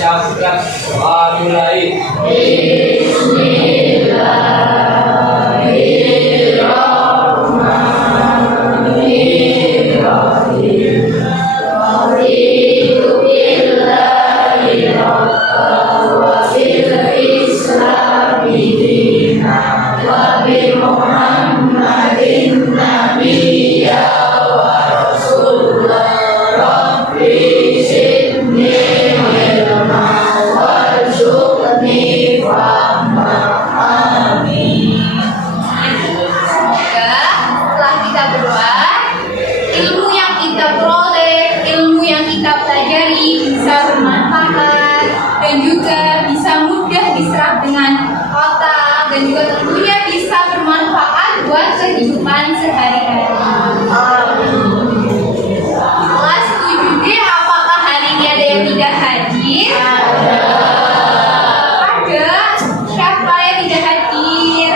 Siap-siap mulai. Dan juga bisa mudah diserap dengan otak dan juga tentunya bisa bermanfaat buat kehidupan sehari-hari. Kelas 7D, apakah hari ini ada yang tidak hadir? Ada. Siapa yang tidak hadir?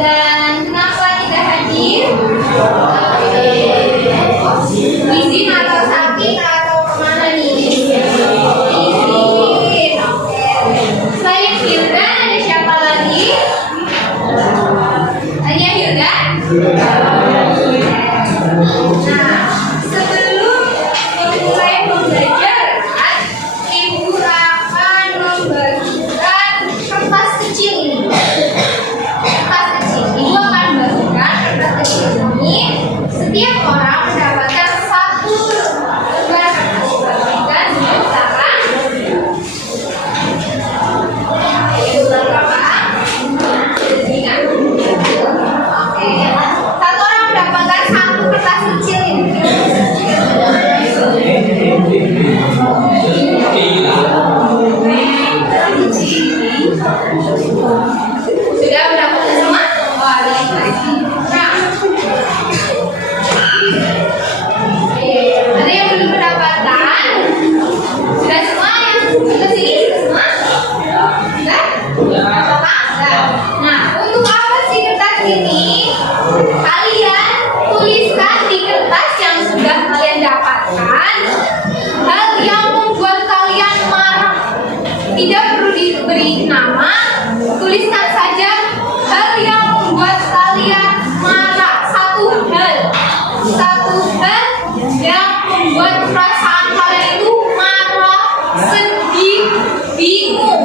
Dan kenapa tidak hadir? Izin atau sakit atau kemana nih? Selain Hilda, ada siapa lagi? Hanya Hilda? Nah, sebelum memulai pembelajaran, Ibu akan membagikan kertas kecil ini. Kertas kecil. Ibu akan bagikan kertas kecil ini. Setiap orang mendapatkan satu lembar kertas. Dan sekarang oke, satu orang mendapatkan satu kertas kecil ini. Sudah mendapatkan semua? Wah, baik. Nah, ada yang belum mendapatkan? Sudah semua yang sudah sini? Sudah semua? Sudah? Apakah? Nah, untuk apa sih kertas ini? Kalian tuliskan di kertas yang sudah kalian dapatkan hal yang membuat kalian marah. Tidak perlu diberi nama, tuliskan saja hal yang membuat kalian marah. Satu hal yang membuat perasaan kalian itu marah, sedih, bingung.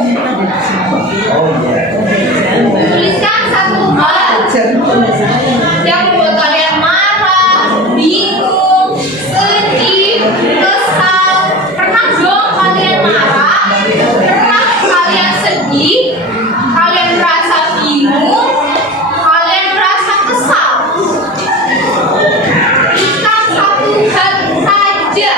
Tuliskan satu hal yang membuat kalian marah, bingung, sedih, kesal. Pernah dong kalian marah? Pernah kalian sedih? Kalian merasa bingung? Kalian merasa kesal? Tuliskan satu hal saja.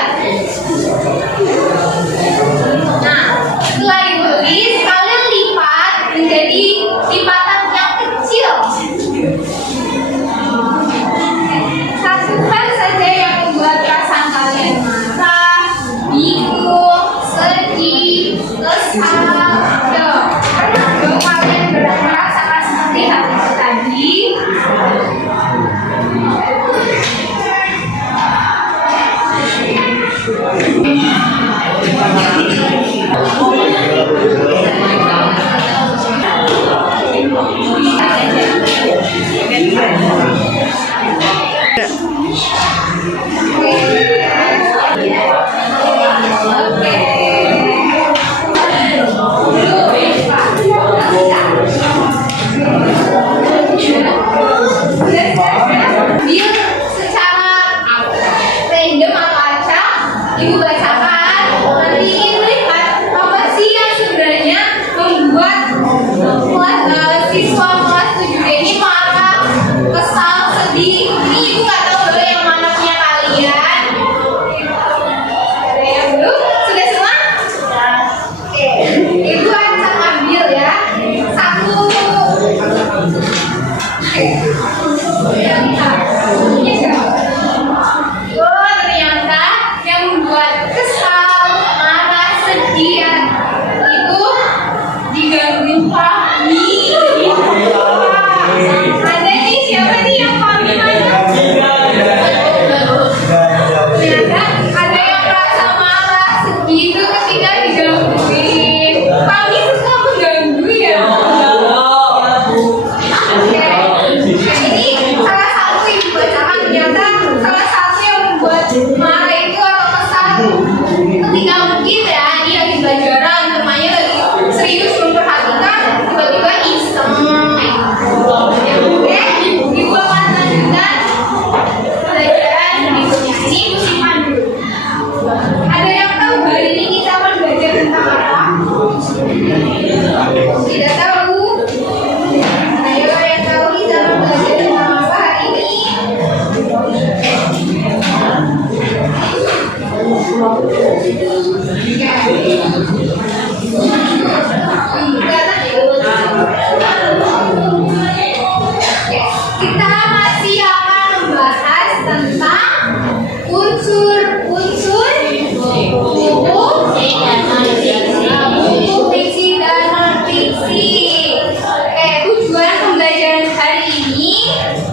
Nah, setelah ditulis, kalian lipat menjadi lipatan yang kecil. Satu hal saja yang membuat perasaan kalian marah, bingung, sedih, kesal. Pernah dong kalian merasakan seperti hal itu tadi? Biar secara random atau acak, Ibu bacakan. Nanti ingin melihat apa sih yang sebenarnya membuat siswa kelas 7D ini marah, kesal, sedih. Ini Ibu nggak tahu loh yang mana punya kalian. Ada yang belum? Sudah semua? Oke, Ibu akan ambil ya. Satu. Oh, ternyata yang membuat kesal, marah, sedih itu digangguin Fahmi. Ada nih, siapa nih yang Fahmi mana? Ternyata ada yang merasa marah, sedih. Kita masih akan membahas tentang unsur-unsur buku fiksi dan non-fiksi. Oke, tujuan pembelajaran hari ini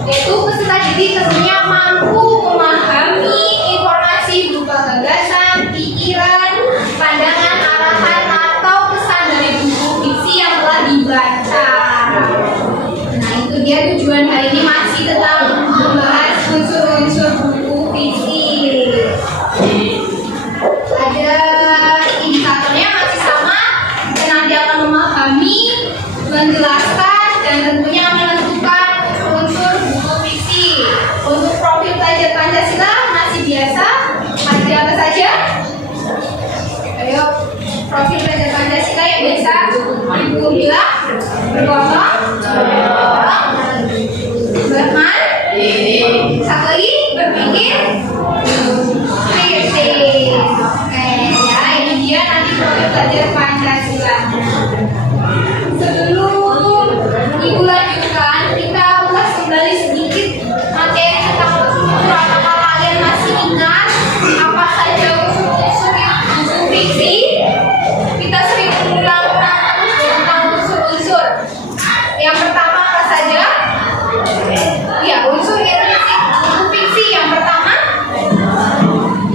yaitu peserta didik tentunya mampu memahami informasi berupa gagasan, pikiran, pandangan, arahan, atau pesan dari buku fiksi yang telah dibaca. Nah, itu dia tujuan hari ini, masih tentang membahas unsur-unsur buku fiksi. Ada indikatornya masih sama, kita nanti akan memahami, menjelaskan, dan tentunya menentukan unsur buku fiksi. Untuk profil pelajar Pancasila masih biasa, ada apa saja? Ayo, profil pelajar Pancasila yang biasa Ibu bilang berkelompok, berteman, satu lagi berpikir, kritis. Oke, ya ini dia nanti profil pelajar Pancasila. Sebelum Ibu lanjutkan, kita ulas kembali sedikit materi tentang unsur. Apakah kalian masih ingat apa saja unsur-unsur buku fiksi? Kita sering mengulang-ulang tentang unsur-unsur. Yang pertama apa saja? Ya, unsur intrinsik buku fiksi. Yang pertama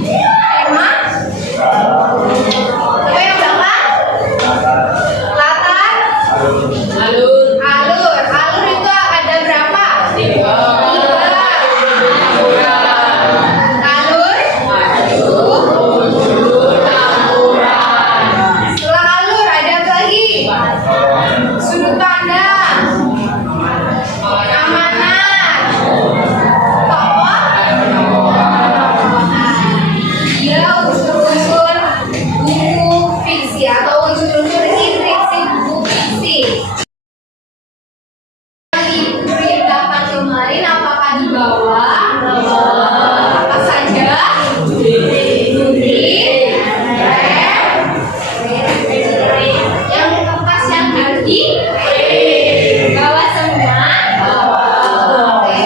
tema. Apa yang belakang? Latar. Alur itu ada berapa? Tiga. Alur. Setelah alur ada apa lagi? Sudut pandang. Amanat. Tokoh. Dia unsur-unsur buku fiksi atau unsur-unsur intrinsik buku fiksi. Diberitakan kemarin apakah di bawah? Apa saja? Yang kertas yang harus di bawah semua. Oke,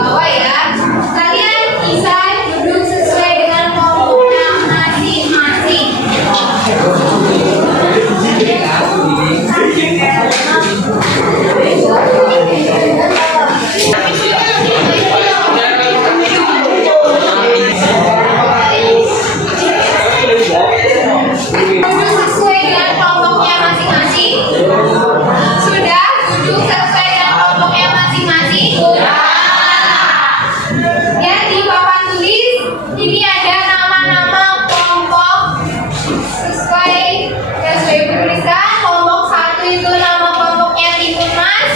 bawah ya. Kalian bisa duduk sesuai dengan kelompoknya masing-masing. Duduk sesuai dengan kelompoknya masing-masing. Sudah duduk sesuai dengan kelompoknya masing-masing. Ya, di papan tulis ini ada nama-nama kelompok sesuai yang sudah Ibu tuliskan. Kelompok 1 itu nama kelompoknya Tikunmas,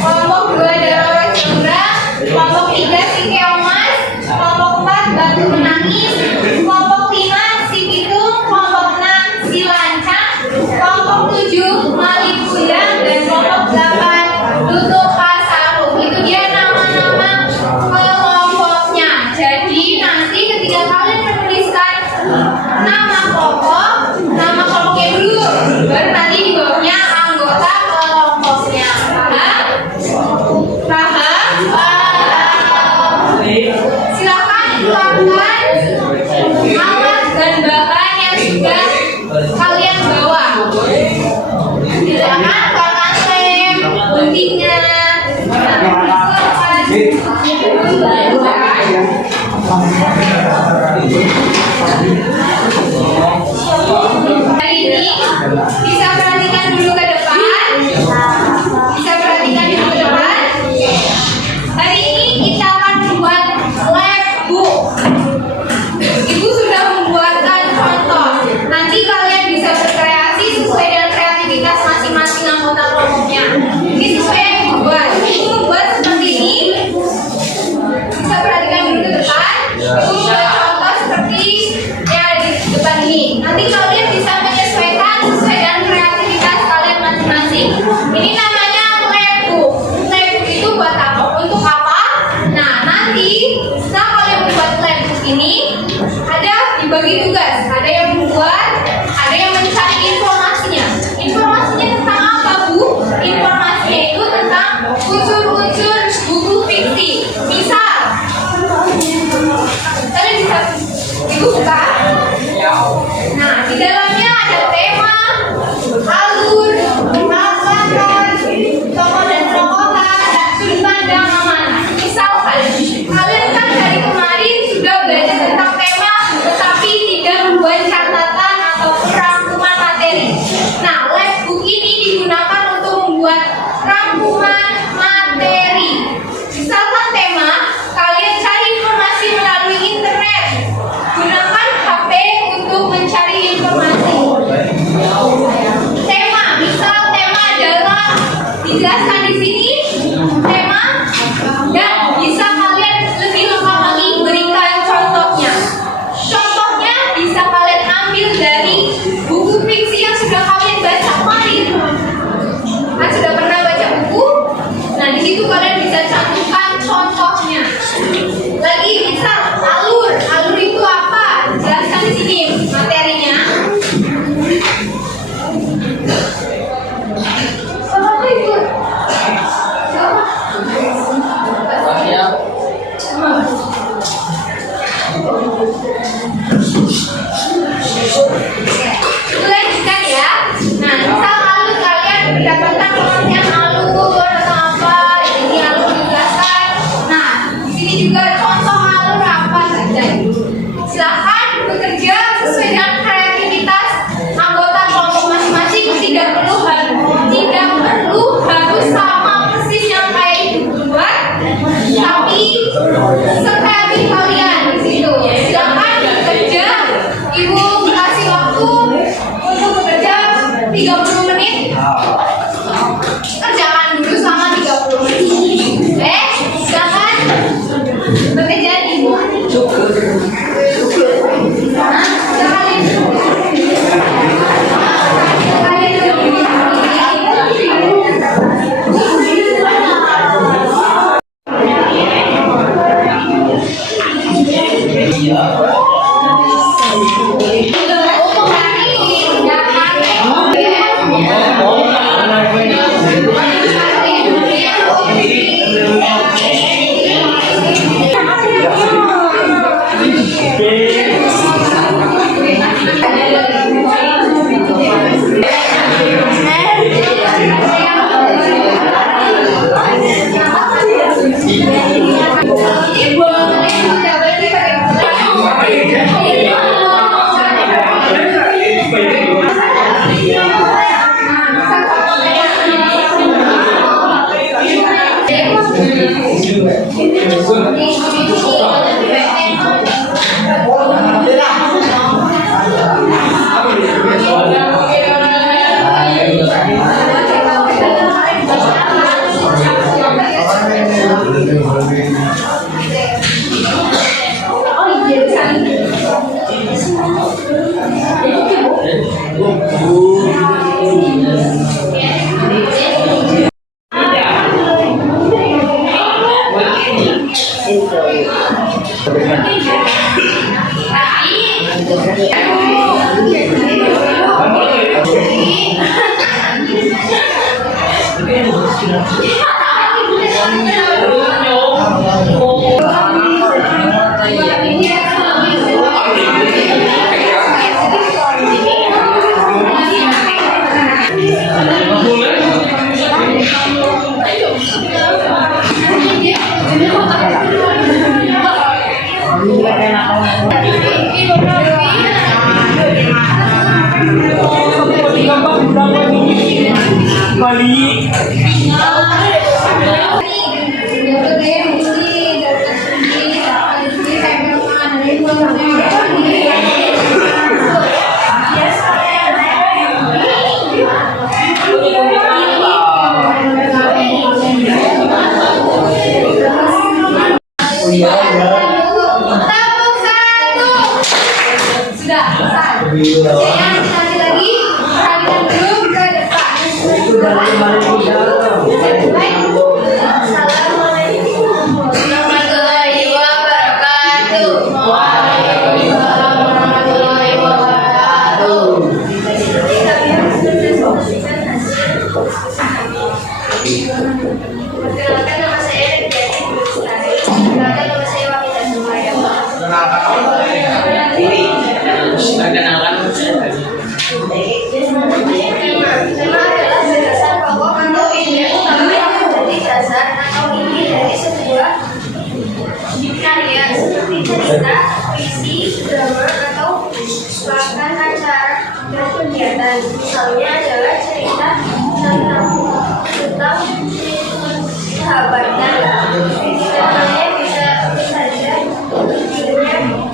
kelompok 2 Darara Jambra, kelompok 3 Si Keomas, kelompok 4 Batu Menangis, kelompok 5 Si Pitung, kelompok 6 Si Lancang, kelompok 7 Mali Puyang, dan kelompok 8 Tutup Pasaru. Itu dia nama-nama kelompoknya. Jadi nanti ketika kalian menuliskan nama kelompoknya dulu, baru nanti di bawahnya anggota kelompoknya. Paham? Silakan keluarkan alat dan bahan yang sudah kalian bawa. Silakan keluarkan lem, guntingnya, hari ini bisa perhatikan dulu ke depan. Bisa perhatikan dulu ke depan. Hari ini kita akan membuat lab book. Ibu sudah membuatkan contoh. Nanti kalian bisa berkreasi sesuai dengan kreativitas masing-masing anggota kelompoknya. Ini sesuai yang Ibu buat. Ibu membuat seperti ini. Bisa perhatikan dulu ke depan. Ibu membuat contoh seperti yang ada di depan ini. Nanti kalian bisa menyesuaikan sesuai dengan kreativitas kalian masing-masing. Ini namanya lab book. Lab book itu buat apa? Untuk apa? Nah, nanti setelah kalian membuat lab book ini, ada dibagi tugas. Ada yang membuat, ada yang mencari informasinya. Informasinya tentang apa, Bu? Informasinya itu tentang unsur-unsur buku fiksi buka. Nah, di dalamnya ada tema, alur, latar, tokoh dan tokohan, sudut pandang amanah. Misalkan, kalian kan dari kemarin sudah belajar tentang tema, tetapi tidak membuat catatan atau rangkuman materi. Nah, lab-book ini digunakan untuk membuat rangkuman materi. Misalkan tema, kalian cari informasi melalui internet. Gunakan HP untuk mencari informasi. Tema, misal tema adalah dijelaskan di sini tema, dan bisa kalian lebih lengkap lagi berikan contohnya. Contohnya bisa kalian ambil dari buku fiksi yang sudah kalian baca kemarin. Kan sudah pernah baca buku? Nah, di situ kalian bisa cantumkan contohnya. Lagi misal alur, alur itu apa? Jelaskan di sini materinya. Apa itu? Lanjutkan ya. Nah, misal alur kalian mendapatkan pengertian alur atau apa, ini alur dijelaskan. Nah, di sini juga contoh alur apa saja. Silakan bekerja sesuai dengan kreativitas anggota kelompok masing-masing. Tidak perlu harus sama persis yang kayak itu buat, tapi sekreatif kalian di situ. Silakan bekerja. Ibu kasih waktu untuk bekerja 30 menit. Kerjakan dulu selama 30 menit. Silakan bekerja ibu. Ini pesta, visi, drama, atau bahkan acara dan kegiatan. Misalnya adalah cerita tentang sahabatnya. Contohnya bisa saja judulnya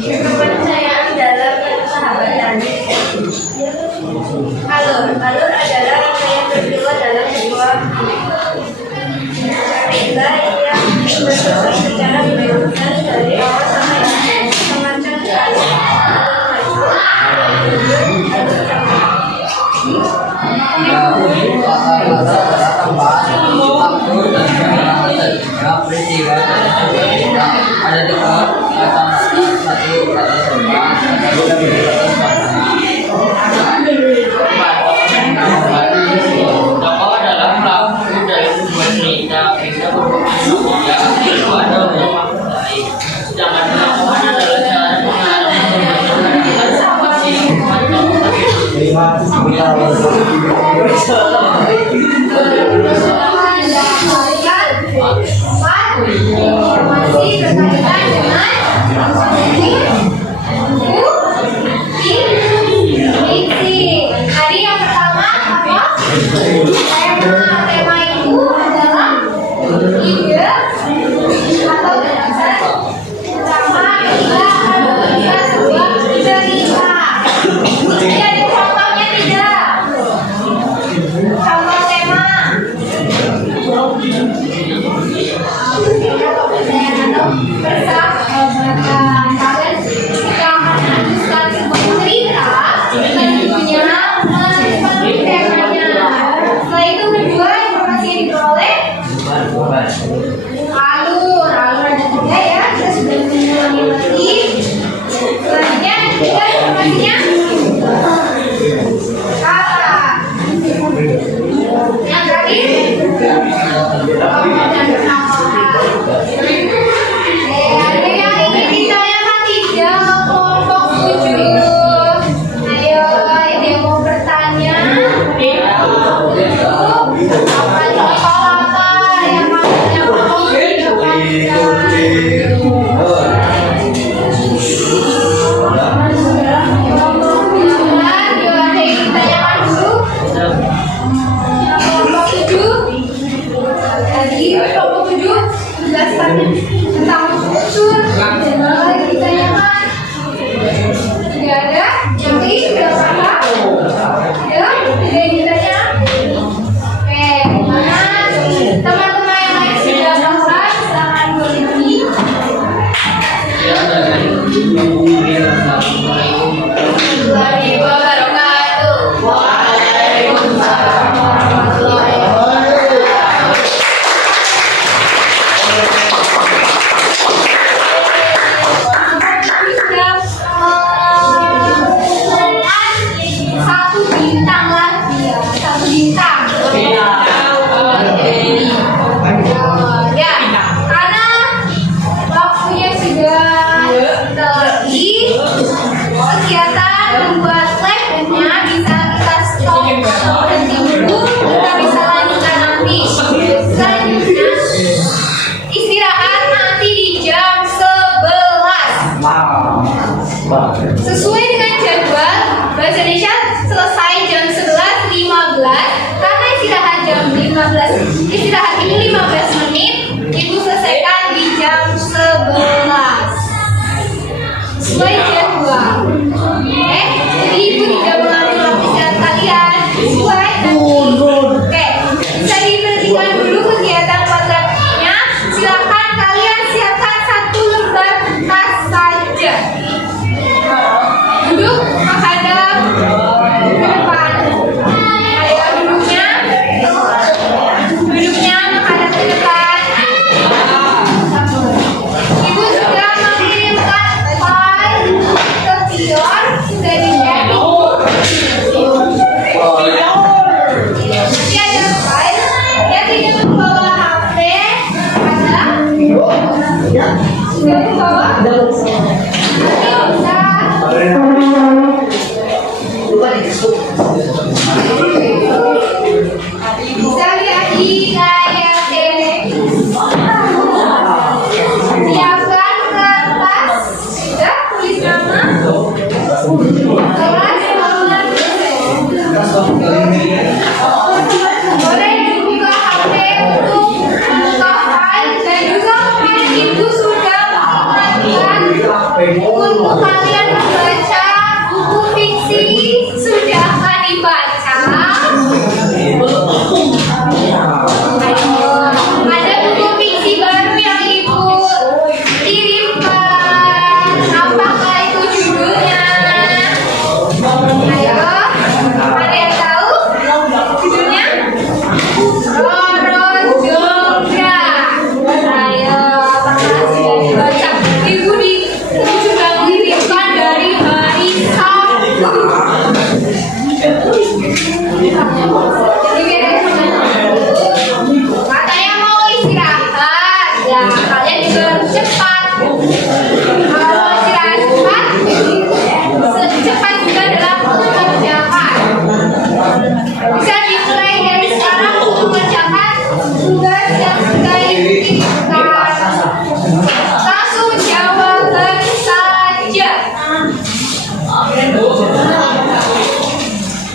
kepercayaan dalam persahabatan. Alur adalah rangkaian peristiwa dalam sebuah cerita yang berjalan secara menyeluruh dari awal sampai akhir, semacam sekali. Ada dekat satu kata tokoh adalah pelaku dari sebuah cerita sehingga berbeda ada banyak lain. Sedangkan pelakuan adalah cara mengarang Informasi berkaitan dengan fiksi. Hari yang pertama apa? Tema itu adalah ide atau gagasan. Pertama, kita bisa sebuah cerita. Jadi contohnya tidak. Contoh tema. Persahabatan. Kalian yang melanjutkan sebuah cerita tentunya melanjutkan temanya. Setelah itu kedua, informasi yang diperoleh alur ada tiga ya, kita sudah mengulangi lagi. Selanjutnya ketiga informasinya kata. Yang terakhir dan ada yang ingin ditanyakan tidak ke kelompok 7 itu? Ayo, ada yang mau bertanya? Apa contoh apa yang maksudnya kelompok 7 menjelaskan tentang unsur yang ditanyakan. Tidak ada yang tidak apa? Ada tidak ditanya? Oke, mana teman-teman yang lain sudah selesai? Silakan berdiri. Warahmatullahi wabarakatuh. Waalaikumsalam warahmatullahi wabarakatuh. Satu bintang lagi ya, satu bintang. Ya, karena waktunya sudah terlebih, kegiatan membuat labnya bisa kita stop berhenti dulu, kita bisa lanjutkan nanti. Selanjutnya istirahat nanti di jam 11. Sesuai dengan jadwal, bahasa Indonesia selesai jam 11.15. Karena istirahat jam 15, istirahat ini 15 menit, Ibu selesaikan di jam 11. Sesuai jadwal. Oke, jadi Ibu tidak mengambil waktu istirahat kalian. Sesuai nanti. Oke, bisa diberhentikan dulu kegiatan kuadratnya. Silakan kalian siapkan satu lembar tas saja. Duduk menghadap ke depan. Ayo duduknya menghadap ke depan. Ibu sudah mengirimkan file ke Pior, sudah dicek. Nanti ada file yang tidak membawa HP. Ada? Sudah membawa? Bisa lihat di layar televisi. Boleh dibuka HP untuk membuka file dan juga kemarin ibu sudah mengingatkan untuk kalian membaca buku fiksi. Sudahkah dibaca? Ayo, ada buku fiksi baru yang ibu kirimkan. Apakah itu judulnya? Ayo, ada yang tahu judulnya? Roro Jonggra. Ayo, apakah sudah dibaca? Ibu sudah mengirimkan dari hari Sabtu. Katanya mau istirahat, ya kalian juga harus cepat. Kalau istirahat cepat, secepat juga dalam mengerjakan. Bisa dimulai dari sekarang untuk mengerjakan tugas yang sudah dikirimkan. Langsung jawaban saja.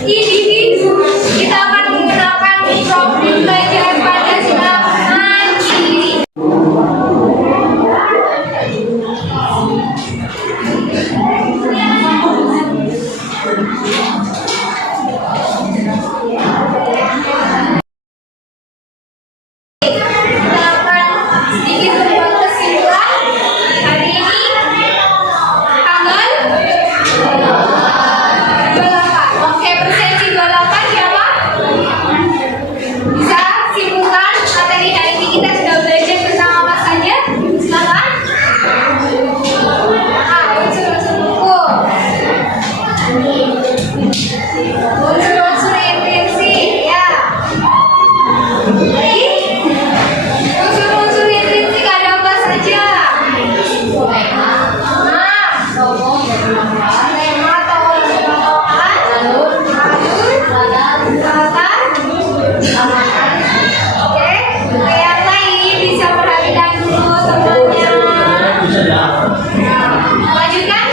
Individu kita akan menggunakan profil belajar Pancasila mandiri. Kita akan sedikit membuat kesimpulan hari ini tanggal 28. Oke, presensi 28 siapa? Bisa simpulkan materi hari ini kita sudah belajar tentang apa saja? Silakan. Unsur-unsur buku. Unsur-unsur intriksi, ya. Lagi? Unsur-unsur intrinsik ada apa saja? Tema atau pengetahuan, alur, selatan. Oke, yang lain bisa perhatikan dulu temannya. Lanjutkan.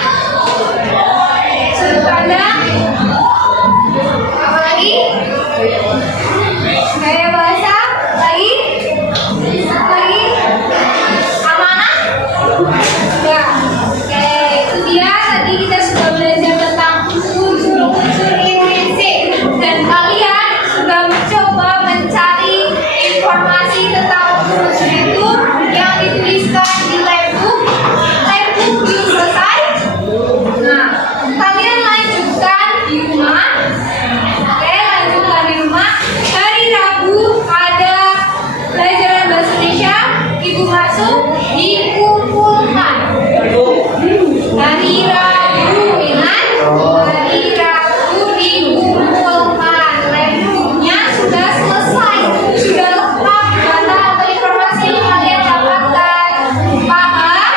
Sudut pandang. Apa lagi? Gaya bahasa. Lagi? Lagi? Amanah? Ya. Oke, itu dia tadi kita sudah belajar tentang unsur-unsur intrinsik dan kalian sudah mencoba mencari informasi tentang unsur-unsur itu yang dituliskan di labbook. Labbook belum selesai. Nah, kalian lanjutkan di rumah. Oke, lanjutkan di rumah. Hari Rabu ada pelajaran bahasa Indonesia. Ibu masuk dikumpulkan. Hari Rabu, ingat? Hari Rabu dikumpulkan. Labbooknya sudah selesai, sudah lengkap data atau informasi yang kalian dapatkan. Paham?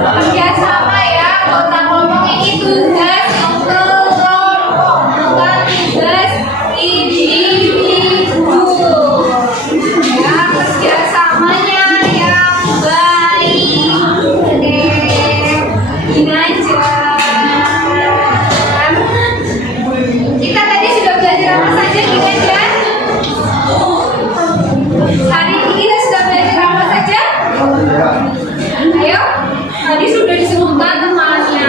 Kerjasama ya, kontak kelompok ini tugas kelompok, bukan tugas individu. Ya, kerjasamanya yang baik. Oke, gini aja. Kita tadi sudah belajar apa saja, gini aja. Hari ini kita sudah belajar apa saja? Ayo, tadi sudah disebutkan temannya.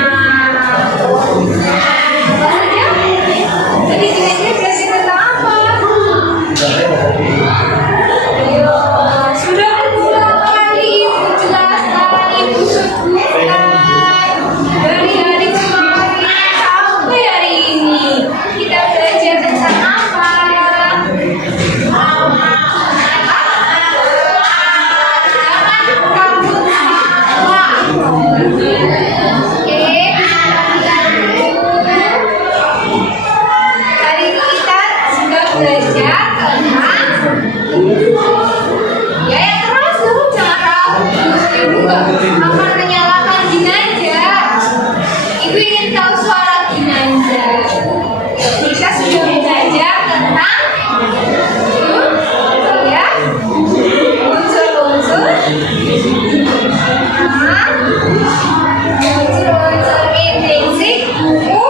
Apa saja? Tadi gini aja belajar tentang apa? Ayo, sudah berulang kali ibu jelaskan, ibu sebutkan dari hari kemarin sampai hari ini kita belajar tentang apa? Rambut salah. Oke, hari ini kita sudah belajar tentang ya yang keras dong, jangan ragu. Ibu nggak akan menyalahkan Ginanja. Ibu ingin tahu suara Ginanja. Kita sudah belajar tentang ya unsur-unsur unsur-unsur intrinsik buku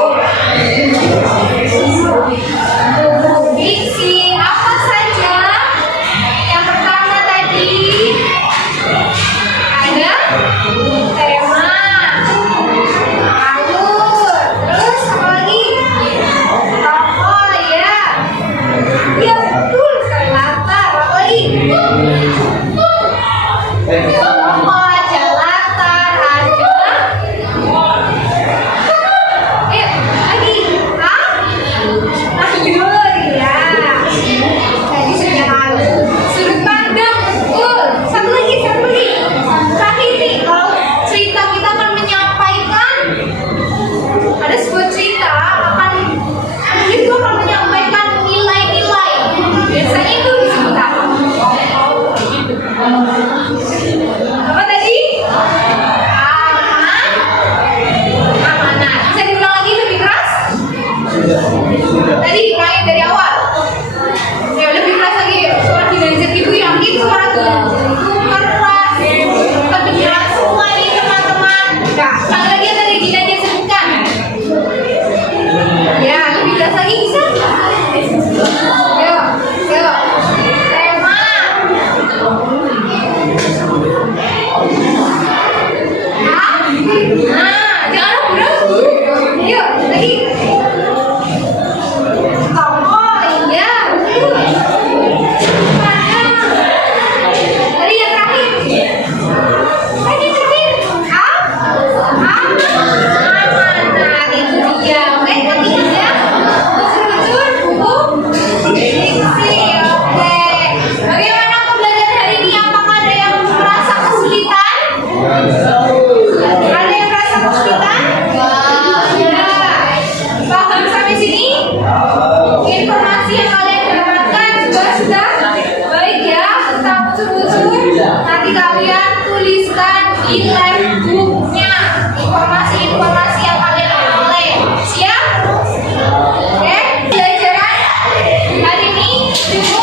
kalian tuliskan di textbooknya informasi-informasi yang kalian peroleh. Siap? Oke, pelajaran hari ini cukup